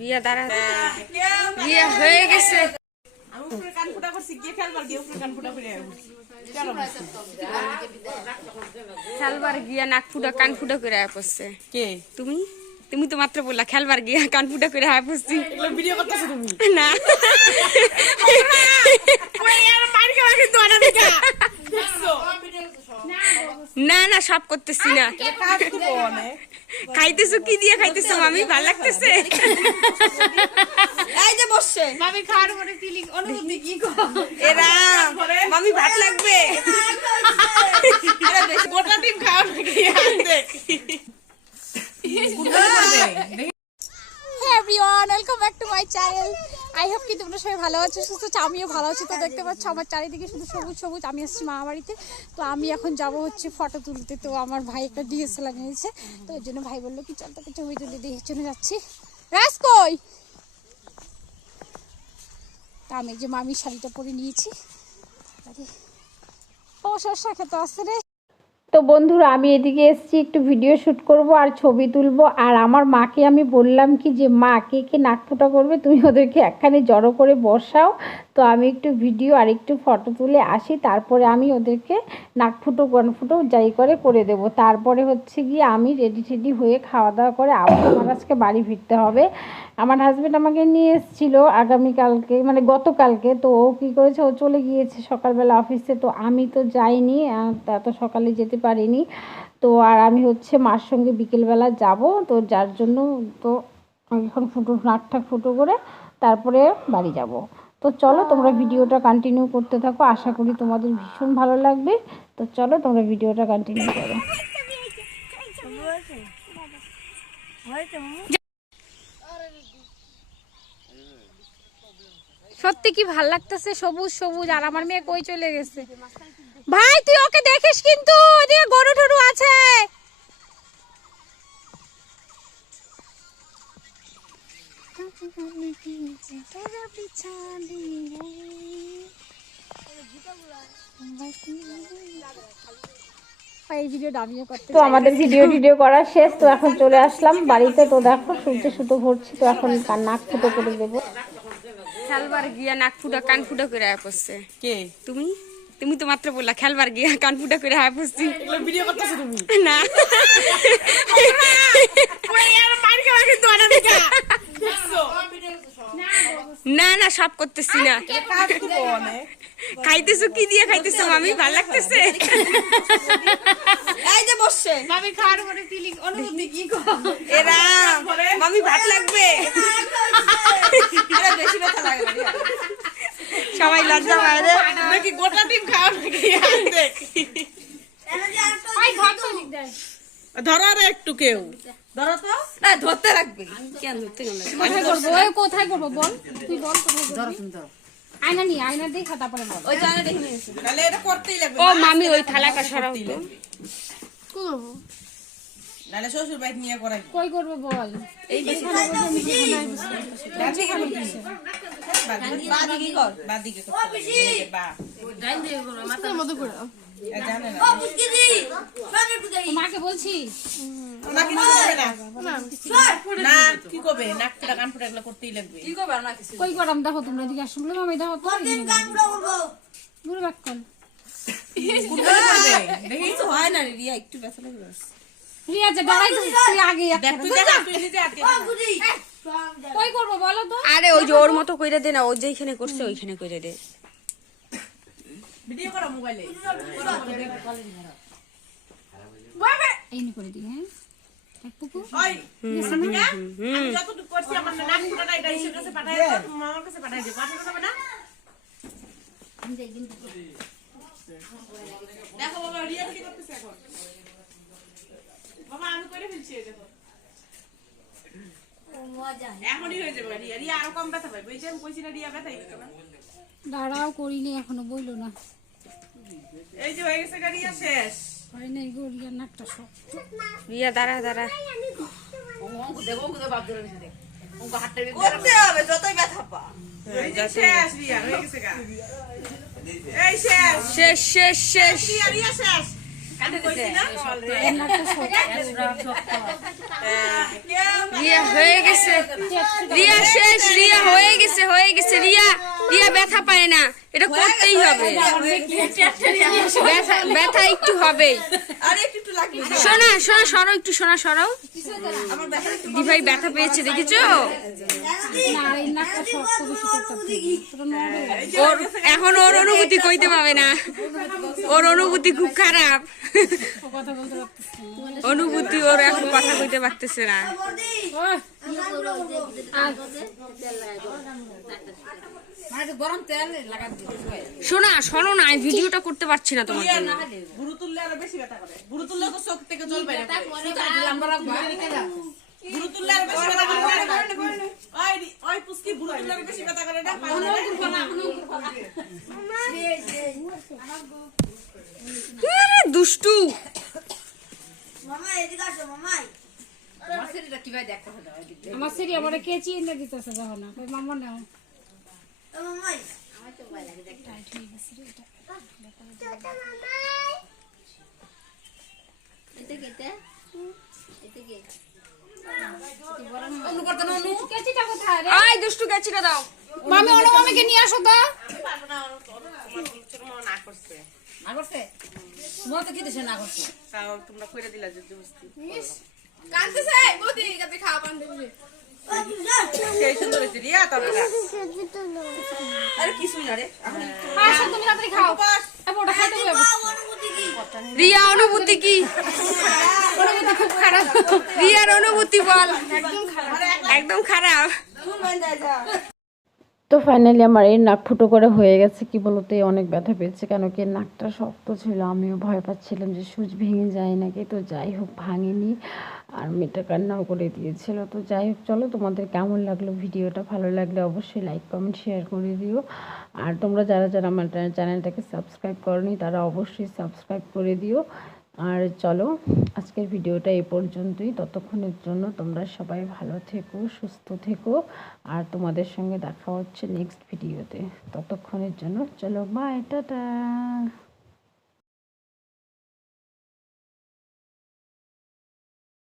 রিয়া দাঁড়া, রিয়া হয়ে গেছে। খেলবার গিয়া নাক ফুটা কান ফুটা করে আয়া পড়ছে। কে তুমি? তুমি তো মাত্র বললা খেলবার গিয়া কান ফুটা করে আয়া পড়ছি। ভিডিও করতেছো তুমি? না না না সব করতেছি না। খাইতেছো কি দিয়ে খাইতেছো মামি? ভালো লাগতেছে? এই যে বসছে মামি খাওয়ার পরে ফিলিং অনুভূতি কি গো? এরা মামি ভাত লাগবে। আরে বেশি গোটা ডিম খাও নাকি? দেখ Hey everyone, welcome back to my channel. I hope কি তোমরা সবাই ভালো আছো, সুস্থ আছো। আমিও ভালো আছি। তো দেখতে পাচ্ছ আমার চারিদিকে শুধু সবুজ সবুজ। আমি আসছি মামা বাড়িতে। তো আমি এখন যাব হচ্ছে ফটো তুলতে। তো আমার ভাই একটা ডিএসএলআর নিয়েছে, তো ওই জন্য ভাই বললো কি চল তোকে ছবি তুলে দিয়ে জন্য যাচ্ছি। রাজ কই? তা আমি যে মামির শাড়িটা পরে নিয়েছি। ও শসা খেতে আসছে রে। তো বন্ধুরা আমি এদিকে এসেছি একটু ভিডিও শ্যুট করব আর ছবি তুলবো। আর আমার মাকে আমি বললাম কি যে মা কে কে নাক ফুটা করবে তুমি ওদেরকে একখানে জড়ো করে বসাও, তো আমি একটু ভিডিও আর একটু ফটো তুলে আসি, তারপরে আমি ওদেরকে নাক ফুটো কান ফুটো যাই করে দেবো। তারপরে হচ্ছে গিয়ে আমি রেডি হয়ে খাওয়া দাওয়া করে আবার আমার আজকে বাড়ি ফিরতে হবে। আমার হাজব্যান্ড আমাকে নিয়ে এসেছিলো আগামীকালকে মানে গতকালকে, তো ও কী করেছে ও চলে গিয়েছে সকালবেলা অফিসে, তো আমি তো যাইনি, এত সকালে যেতে পারিনি। তো আর আমি হচ্ছে মার সঙ্গে বিকেলবেলা যাব, তো যার জন্য তো এখন নাক ঠাক ফুটো করে তারপরে বাড়ি যাব। তো চলো তোমরা ভিডিওটা কন্টিনিউ করতে থাকো, আশা করি তোমাদের ভীষণ ভালো লাগবে। তো চলো তোমরা ভিডিওটা কন্টিনিউ করো। সত্যি কি ভাল লাগতেছে, সবুজ সবুজ। আর আমার মেয়ে কই চলে গেছে? ভাই তুই ওকে দেখিস কিন্তু, ওদিকে গরু টরু আছে। তো আমাদের ভিডিও করা শেষ, তো এখন চলে আসলাম বাড়িতে। তো দেখো সূর্য সুতো ভরছি, তো এখন নাক ফুটো করে দেবো। খেলবার গিয়া নাক ফুটা কান ফুটা করে আয়া পড়ছে। কে তুমি? তুমি তো মাত্র বললা খেলবার গিয়া কান ফুটা করে আয়া পড়ছি। ভিডিও করতেছো তুমি? না না না সব করতেছি না। খাইতেছো কি দিয়ে খাইতেছো মামি? ভালো লাগতেছে? এই যে বসছে মামি খাওয়ার পরে ফিলিং অনুভূতি কি গো? এরা মামি ভাত লাগবে। আরে বেশি ব্যথা লাগে না। সবাই লজ্জা পায় রে নাকি গোটা ডিম খাও নাকি? দেখ ধরো আর একটু কেউ ধরো তো। না ধরতে রাখবে কেন? ধরতে গেল কোথায় করবো বল? তুই বল কোথায় করবি? আয়না নি, আয়না দেখা তারপরে বল। ওই তো আয়না দেখে নিয়েছি, তাহলে এটা করতেই লাগবে। ও মামি ওই থালাটা সরাও তো। করব নালে শ্বশুর বাইক নিয়ে করাই। কই করব বল? এই এখানে বাদিকে কর, বাদিকে কর। ও বেশি বা ডাইন দিয়ে করো, মাথার মতো করে জানে না। ও বুঝকি দি মাকে বুঝাই। মাকে বলছি না কিছু করবে না। না কি করবে? নাক ফুটা কান ফুটা এগুলো করতেই লাগবে। কি করবে না কিছু? কই করাম দেখো তোমরা দিকে আসলে মামি দেখো তো কান ফুটা করব। দূরে ব্যাক কর। দেখি তো হয় না রিয়া, একটু ব্যথা লাগবে। রিয়া যে ডরাই তো তুই আগে দেখ তুই দেখা তুই নিজে আটকে। ও বুঝি কই করব বলো তো? আরে ওই যে ওর মতো কইরা দে না, ও যেখানে করছে ওইখানে কইরা দে। ভিডিও করো মোবাইলে। বাবা এইনি করে দি। হ্যাঁ এক পুকু ওই সামিনা আমি যতটুকু করছি আমার নাক ফুটাটা এটা এসে কাছে পাঠায় দাও, তুমি আমার কাছে পাঠায় দাও। পাঠানো যাবে না? আমি যাই দিন দেখো বাবা রিয়া কি করতেছে এখন। বাবা আমি করে ফেলছি এই দেখো। ও মজা এখনই হয়ে যাবে। রিয়া রিয়া আরো কম ব্যথা পাবে। বুঝছেন কইছি না রিয়া ব্যথাই দিত না। দাঁড়াও করিনি এখনো বইলো না। এই যে হয়ে গেছে রিয়া শেষ। হয় নাই গো রিয়া নাকটা শক্ত। রিয়া দাঁড়া দাঁড়া। ও অঙ্ক দেখো অঙ্ক বাপ ধরে দিতে দেখ। অঙ্ক হাতটা করতে হবে যতই ব্যথা পা। এই যে শেষ রিয়া হয়ে গেছে গা। এই শেষ শেষ শেষ শেষ রিয়া শেষ। কাটে কইছি না অলরেডি নাকটা শক্ত। রিয়া হয়ে গেছে, রিয়া শেষ, রিয়া হয়ে গেছে, হয়ে গেছে। রিয়া রিয়া ব্যথা পায় না, এটা করতেই হবে, ব্যথা একটু হবেই। শোনা শোনা, সরাও একটু, শোনা সরাও। দিভাই ব্যথা পেয়েছে, দেখেছো? ওর এখন ওর অনুভূতি কইতে পাবে না, ওর অনুভূতি খুব খারাপ, অনুভূতি ওর এখন কথা কইতে পারতেছে না। শোনা শোনো না, ভিডিওটা করতে পারছি না তোমার জন্য। বুড়ো তুললে আরো বেশি ব্যথা করে, বুড়ো তুললে তো চোখ থেকে জল বের হয়, বুড়ো তুললে আরো বেশি ব্যথা করে। ওই ওই পুষ্টি বুড়ো তুললে আরো বেশি ব্যথা করে না। দুষ্টু আমার সেরি আমার কেচি এনে দিতেছে যখন মামা নাও দুষ্টু গেছিটা দাও মামি, ওরা মামিকে নিয়ে আসো তো। তোমরা কইরা দিলা যদি বুঝতি সেই সুন্দর হয়েছে রিয়া। তবে আরে কিছুই না রে, আসো তুমি তাড়াতাড়ি খাও, ওটা খাইতে হবে। রিয়া অনুভূতি কি? অনুভূতি খুব খারাপ। রিয়ার অনুভূতি বল। একদম খারাপ। তো ফাইনালি আমার এই নাক ফুটো করে হয়ে গেছে। কি বলতে অনেক ব্যথা পেয়েছে, কেন কি নাকটা শক্ত ছিল, আমিও ভয় পাচ্ছিলাম যে সুচ ভেঙে যায় নাকি। তো যাই হোক ভাঙেনি, আর মেয়েটা কান্নাও করে দিয়েছিল। তো যাই হোক, চলো তোমাদের কেমন লাগলো ভিডিওটা, ভালো লাগলে অবশ্যই লাইক কমেন্ট শেয়ার করে দিও। আর তোমরা যারা যারা আমার চ্যানেলটাকে সাবস্ক্রাইব করনি তারা অবশ্যই সাবস্ক্রাইব করে দিও। আর চলো আজকের ভিডিওটা এই পর্যন্তই। ততক্ষণের জন্য তোমরা সবাই ভালো থেকো, সুস্থ থেকো, আর তোমাদের সঙ্গে দেখা হচ্ছে নেক্সট ভিডিওতে। ততক্ষণের জন্য চলো বাই, টাটা।